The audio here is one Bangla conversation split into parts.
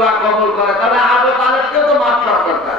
দোয়া কবল করে তাহলে আগে তাদেরকে তো মাত্রা দরকার।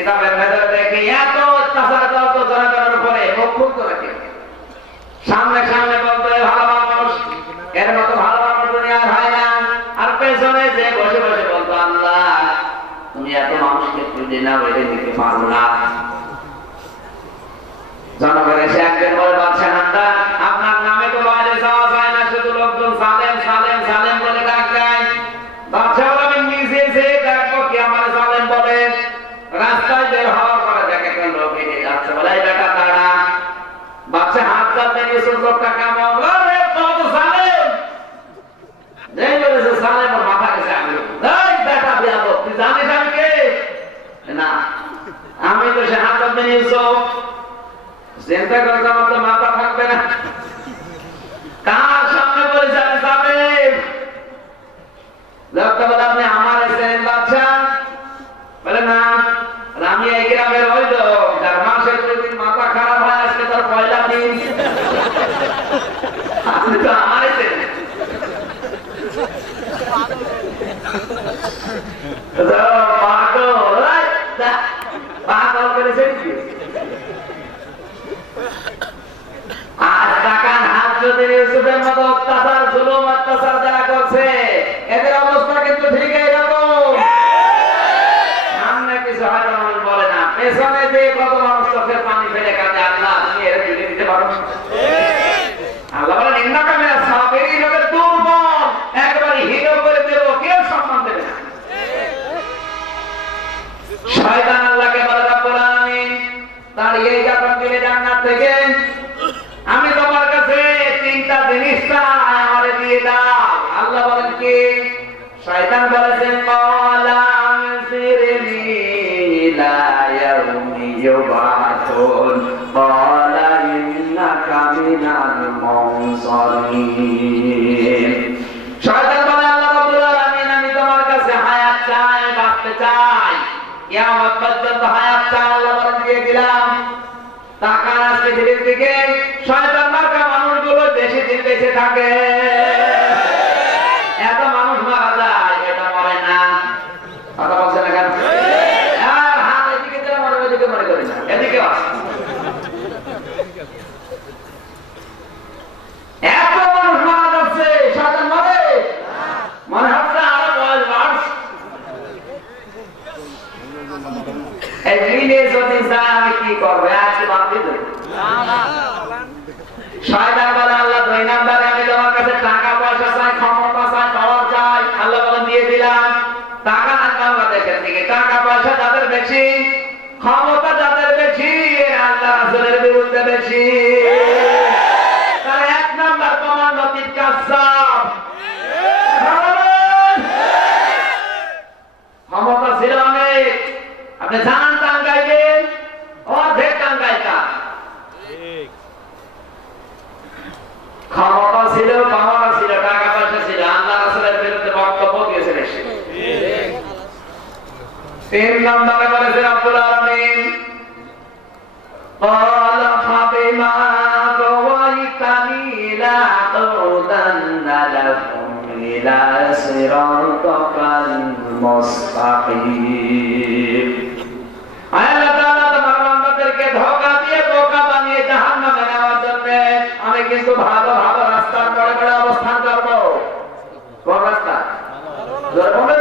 কিতাবের ভেতরে এত জনগণের উপরে মুখ নাকি সামনে সামনে বলতো মানুষ। এর মতো হয় না। আর পেছনে যে বসে বসে বলতো, আল্লাহ, তুমি এত মানুষকে না বেড়ে দিতে পারো না। একজন বলবা ऐसा करता দিলাম। টাকা পৃথিবীর দিকে। মানুষগুলো থাকে এত মানুষ মারা যায় এটা মরে না কথা বলছে না কেন আর হাত এদিকে দিলে মরে ওইদিকে মনে করি না এদিকে আছে এত মানুষ মারা যাচ্ছে শয়তান মরে মনে হচ্ছে আরও বয়স বাড়ছে এই দিনে যদি যায় টাকা পয়সা চাই ক্ষমতা চাই আল্লাহ দিয়ে দিলাম। টাকা টাকা পয়সা ক্ষমতা যাদের বেশি আল্লাহ রাসূলের বিরুদ্ধে বেশি তার এক নাম্বার তোমার নদীর কাসাব ক্ষমতা ছিল অনেক আপনি জানান টাঙ্গাইলেন অর্ধেক টাঙ্গাইতা ক্ষমতা ছিল পাওয়ার ছিল টাকা পয়সা ছিল আল্লাহ রাসূলের বিরুদ্ধে বক্তব্য দিয়েছে বেশি তিন নম্বরে বলেছেন আব্দুল আলমিন قال فبما غويتني لأقعدن لهم إلى صراطك المستقيم আল্লাহ তাআলা তোমার বান্দাদেরকে ধোঁকা দিয়ে বোকা বানিয়ে জাহান্নামে নেওয়ার জন্য আমি কিন্তু ভালো ভালো রাস্তার পরে পরে অবস্থান করব কোন রাস্তা জোরে বলেন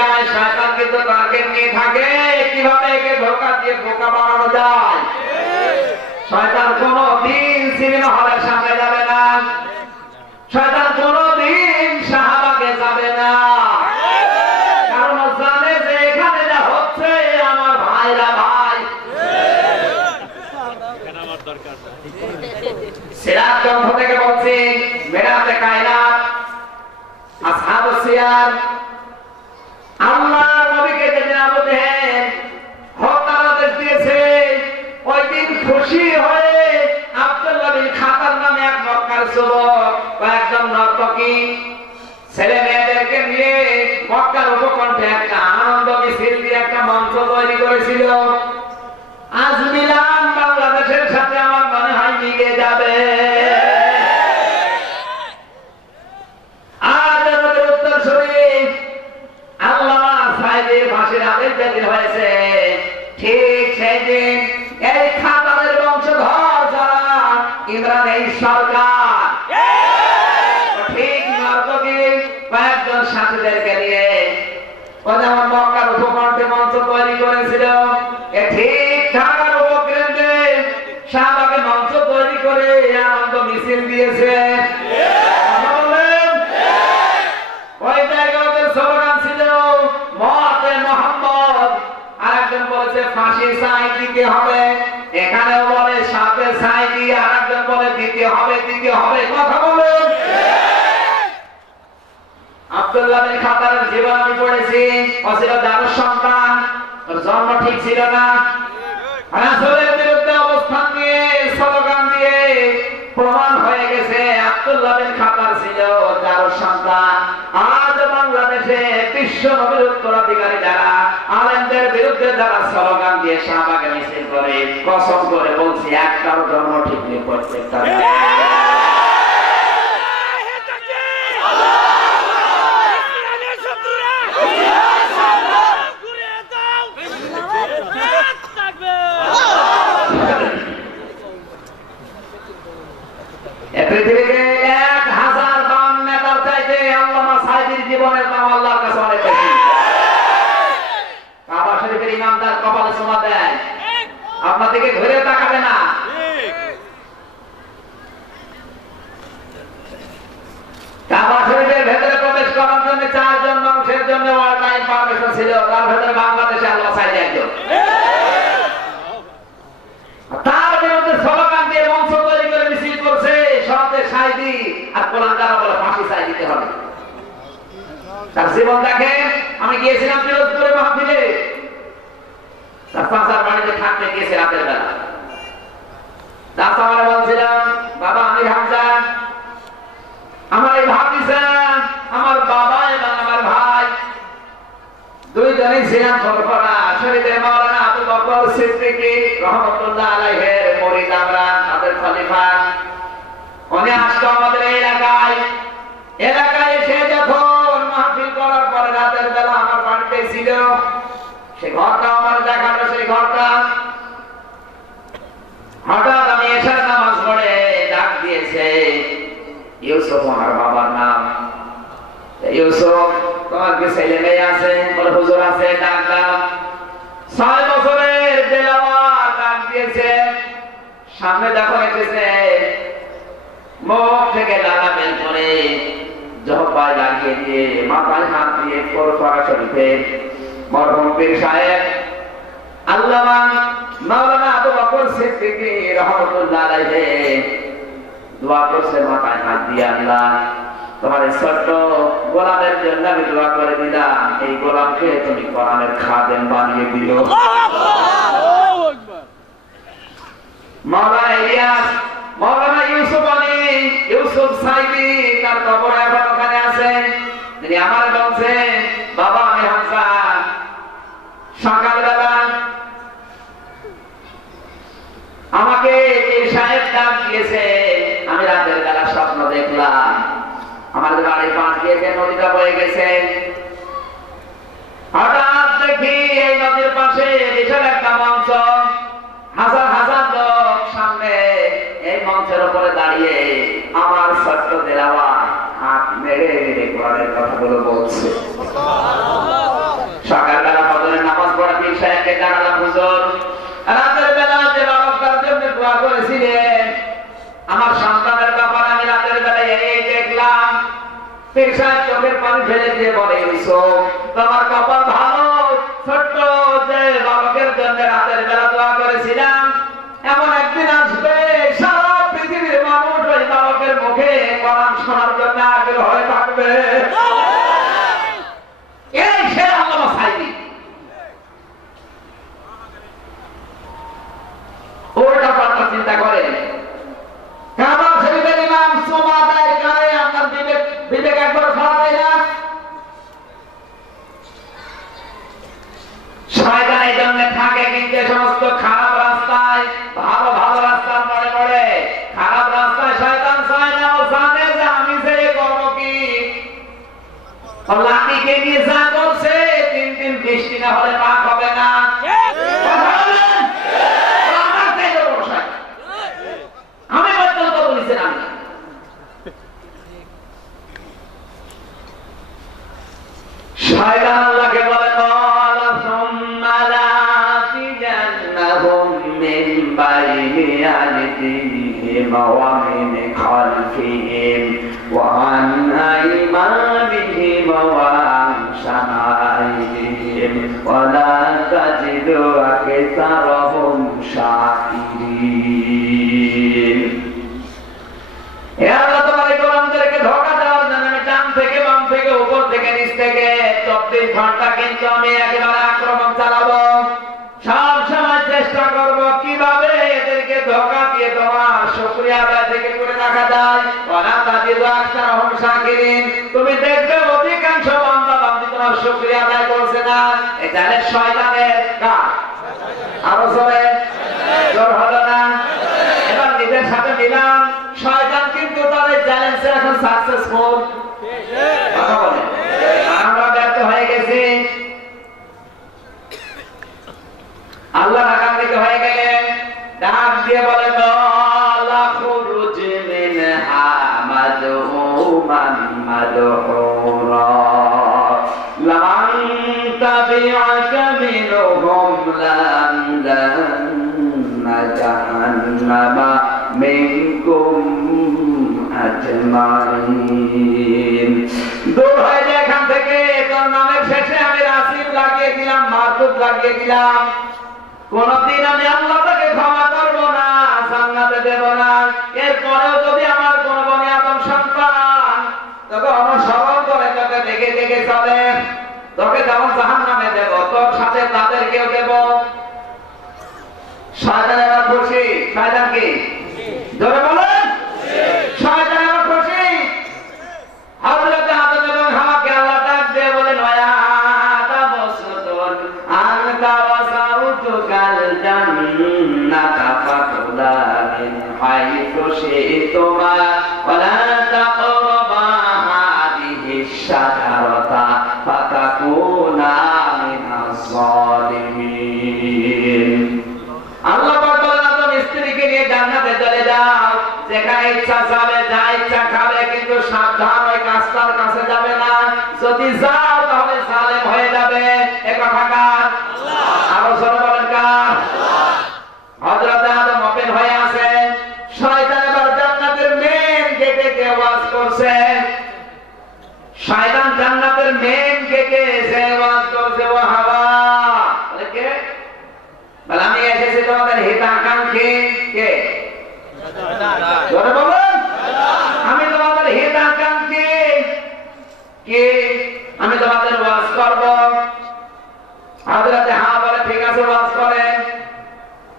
যায়, শয়তান কিন্তু টার্গেট নিয়ে থাকে। কীভাবে একে ধোকা দিয়ে বোকা বানানো যায়? শয়তান কোনো দিন সিনেমা হলের সামনে যাবে না। শয়তান কোনদিন শাহবাগে যাবে না। আমার ভাইরা ভাই। সিরাত গ্রন্থ থেকে বলছি, মেরাতে কায়নাত আসহাবুস সিয়ার। ছেলে মেয়েদেরকে একটা আনন্দ মিছিল দিয়ে একটা মঞ্চ তৈরি করেছিল। আজ দিতে হবে। এখানেও বলে, সাথে ছাই দিয়ে আরেকজন বলে দিতে হবে দিতে হবে। কথা বলেন। আব্দুল্লাহ বিন খাতারের জীবন আমি পড়েছি। ও দারুস সন্তান। জন্ম ঠিক ছিল না। রাসূলের বিরুদ্ধে দারুর সন্তান। আজ বাংলাদেশে বিশ্ব উত্তরাধিকারী যারা, আলেমদের বিরুদ্ধে যারা দিয়ে শাহবাগে করে, কসম করে বলছি একটাও জন্ম ঠিক নেই প্রত্যেকটা এ পৃথিবীতে এক হাজার বাম নেতার চাইতে আল্লামা সাইদির জীবনের দাম আল্লাহর কাছে অনেক বেশি কাবা শরীফের ইমাম তার কপালে সোমা দেয় আপনার দিকে ঘুরে তাকাবে না কমিশন ছিল তার ভেতরে বাংলাদেশে আল্লাহ সাইড একজন তার বিরুদ্ধে স্লোগান দিয়ে মঞ্চ তৈরি করে মিছিল করছে সবচেয়ে সাইদি ছিলাম ছোটপড়া শহীদের মাওলানা আবু বকর সিদ্দিকী রহমতুল্লাহ আলাইহের আমাদের এই এলাকায় এসে যখন মাহফিল করার পরে রাতের বেলা আমার বাড়িতে ছিল, সে ঘরটা আমার দেখানো সেই ঘরটা। হঠাৎ আমি এসার নামাজ পড়ে ডাক দিয়েছে, ইউসুফ, আমার বাবার নাম। ইউসুফ, তোমার কি ছেলে মেয়ে আছে? বলে, হুজুর আছে, ডাক দাও। ছয় বছরের তেলাওয়াত ডাক দিয়েছে। সামনে দেখো এসেছে, মুখ থেকে লালা বের করে জহবায় লাগিয়ে দিয়ে মাথায় হাত দিয়ে পরপরা শরীফে মরহুম পীর সাহেব আল্লামা মাওলানা আবু বকর সিদ্দিকী রহমাতুল্লাহ আলাইহি দোয়া করছে মাথায় হাত দিয়ে আল্লাহ তোমার ছোট্ট গোলামের জন্য আমি দোয়া করে দিলাম এই গোলামকে তুমি কোরআনের খাদেম বানিয়ে দিল মাওলানা ইলিয়াস মাওলানা ইউসুফ ইউসুফ সাইদি সাহেব ডাক দিয়েছে, আমি রাতের বেলা স্বপ্ন দেখলাম। আমাদের বাড়ির পাশ দিয়ে নদীটা বয়ে গেছে। হঠাৎ দেখি এই নদীর পাশে একটা মঞ্চ হাজার হাজার লোক সামনে এই মঞ্চের উপরে দাঁড়িয়ে আমার ছোট্ট দেলাওয়া হাত মেরে মেরে কোরআনের কথাগুলো বলছে সকালবেলা ফজরের নামাজ পড়া পীর সাহেবকে জানালাম আমার সন্তানের ব্যাপারে আমি রাতের বেলায় এই দেখলাম। পীর চোখের পানি ফেলে দিয়ে বলে তোমার কপাল ভালো, ছোট্ট যে বালকের জন্য রাতের বেলা দোয়া করেছিলাম, এমন একদিন আসবে, সারা পৃথিবীর মানুষ ওই বালকের মুখে কোরআন শোনার জন্য আগ্রহ হয়ে থাকবে এই সে আল্লাহ সাইদি ওটা পাল্টা চিন্তা করেন কাবা শরীফের ইমাম সোমা দেয় কারে আপনার বিবেক বিবেক একবার খাওয়া দেয় না শয়তান এই জন্য থাকে কিন্তু এ সমস্ত খারাপ ومن خلفهم وعن أيمانهم وعن شمائلهم ولا تجد أكثرهم شاكرين এ আল্লাহ তোমার এই গোলামদেরকে ধোকা দেওয়ার জন্য আমি ডান থেকে বাম থেকে উপর থেকে নিচ থেকে চব্বিশ ঘন্টা কিন্তু আমি একেবারে আক্রমণ চালাবো তুমি দেখবে অধিকাংশ তোমার শুক্রিয়া আদায় করছে না। হলে শয়তানের কাজ আরও জোরে। জোর হলো না। এবার নিজের সাথে মিলাম শয়তান কিন্তু তার চ্যালেঞ্জে এখন সাকসেসফুল আমরা ব্যর্থ হয়ে আল্লাহ আগামীতে হয়ে গেলেন। ডাক দিয়ে বলে দূর হয়ে যায় এখান থেকে। তোর নামের শেষে আমি রাসিব লাগিয়ে দিলাম মারদুদ লাগিয়ে দিলাম। কোনদিন আমি আল্লাহ তাকে ক্ষমা করব না সামনাতে দেব না। এরপরেও যেখানে ইচ্ছা যাবে যা ইচ্ছা খাবে কিন্তু সাবধান ওই গাছটার কাছে যাবে না। যদি যাও তাহলে সালেম হয়ে যাবে। এ কথা কার? আরও জোরে বলেন কার? হযরত আদম ওপেন হয়ে আছে শয়তান এবার জান্নাতের মেন গেটে কে ওয়াজ করছে। শয়তান জান্নাতের মেন গেটে সে ওয়াজ করছে ও হাওয়া। বলে কে? বলে আমি এসেছি তোমাদের হিতাকাঙ্ক্ষী। আমি তোমাদের হিতাকাঙ্ক্ষী। কে? আমি তোমাদের ওয়াজ করব। হাজরাতে হা বলে, ঠিক আছে, ওয়াজ করেন।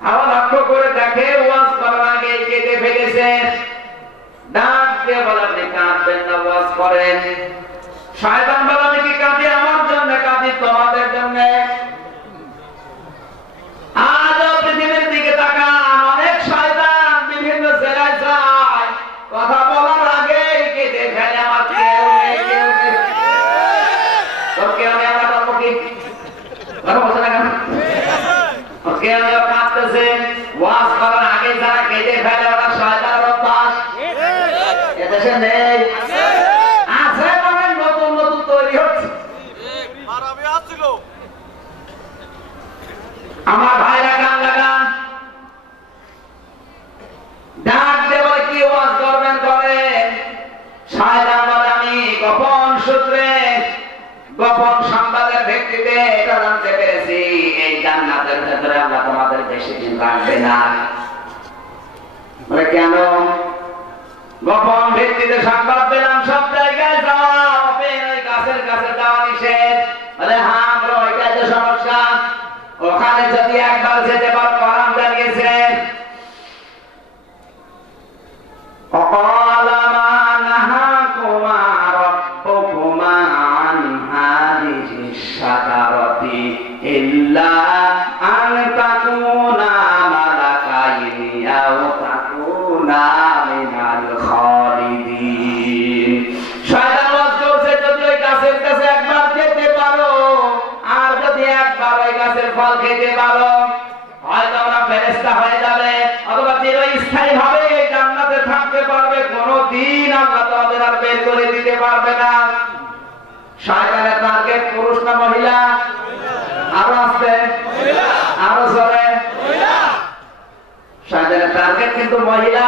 হাওয়া লক্ষ্য করে দেখে ওয়াজ করার আগে কেটে ফেলেছে। ডাক দিয়ে বলে, আপনি কাঁদবেন না, ওয়াজ করেন। শয়তান বলে আমি কি কাঁদি আমার জন্য কাঁদি তোমাদের জন্য আজও পৃথিবীর দিকে তাকান অনেক শয়তান বিভিন্ন জেলায় যায় কথা বলার আগে কেটে ফেলে আমার কেউ নেই কেউ নেই তোর কেউ নেই আমরা করব কি কথা বলছে না কেন ওর কেউ নেই ও কাঁদতেছে ওয়াজ করার আগে যারা কেটে ফেলে ওরা শয়তানের অভ্যাস এদেশে নেই আছে মানে নতুন নতুন তৈরি হচ্ছে আরামে আসছিল আমার ভাইরা সাকারতি ইল্লা আন তাকুনা মালাকাইনি আও তাকুনা মিনাল খালিদিন। শয়তান করছে, যদি ওই গাছের কাছে একবার যেতে পারো, আর যদি একবার ওই গাছের ফল খেতে পারো, হয়তো তোমরা ফেরেশতা হয়ে যাবে। অথবা চিরস্থায়ী হবে জান্নাতে থাকতে পারবে, কোনোদিন আল্লাহ তোমাদের আর বের করে দিতে পারবে না। না মহিলা? আরও আসতে আরও জোরে? টার্গেট কিন্তু মহিলা।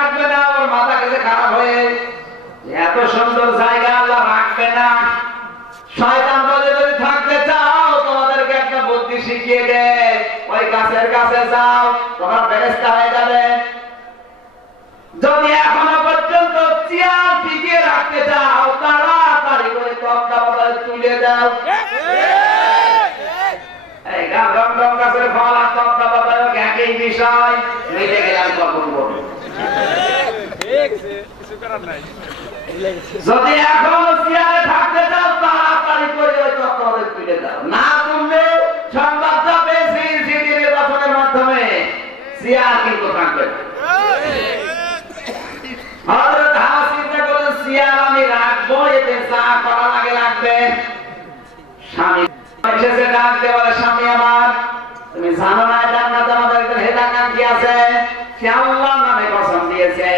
গেছে খারাপ হয়ে এত সুন্দর জায়গা আল্লাহ রাখবে না। শয়তান বলে যদি থাকতে চাও, তোমাদেরকে একটা বুদ্ধি শিখিয়ে দে। ওই গাছের কাছে যাও, তোমার ফেরেস্তা হয়ে যাবে। যদি এখনও পর্যন্ত চেয়ার টিকিয়ে রাখতে চাও, তাড়াতাড়ি করে তত্ত্বাবধানে তুলে দাও। এই রমরম গাছের ফল আর তত্ত্বাবধায়ক একই বিষয়, মিলে গেলে আমি কখন বলব? যদি এখন চেয়ারে থাকতে চাও, তাড়াতাড়ি করে ওই তত্ত্বাবধায়ক তুলে দাও না তুললে সংবাদ যাবে সিসিটি নির্বাচনের মাধ্যমে। চেয়ার কিন্তু থাকবে না। হযরত হাসিবটা বলেন চেয়ার আমি রাখব, এতে যা করা লাগে লাগবে। স্বামী এসেছে, ডাক বলে, স্বামী আমার, তুমি জানো না জান্নাতে আমাদের একজন হেদাকান কি আছে? সে আল্লাহর নামে কসম দিয়েছে।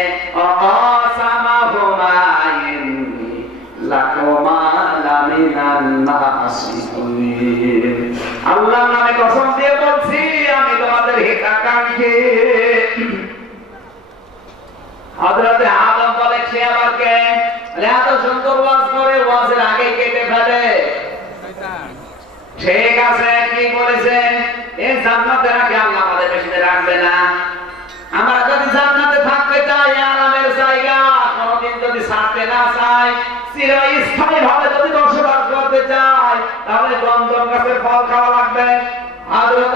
ঠিক আছে, কি বলেছেন? এই জান্নাতে রাখে আল্লাহ আমাদের বেশি রাখবে না? আমরা যদি জান্নাতে থাকতে চাই, আরামের জায়গা, কোনদিন যদি ছাড়তে না চাই চিরস্থায়ী ভাবে যদি বসবাস করতে চাই, তাহলে গন্ধম গাছের ফল খাওয়া লাগবে। হযরত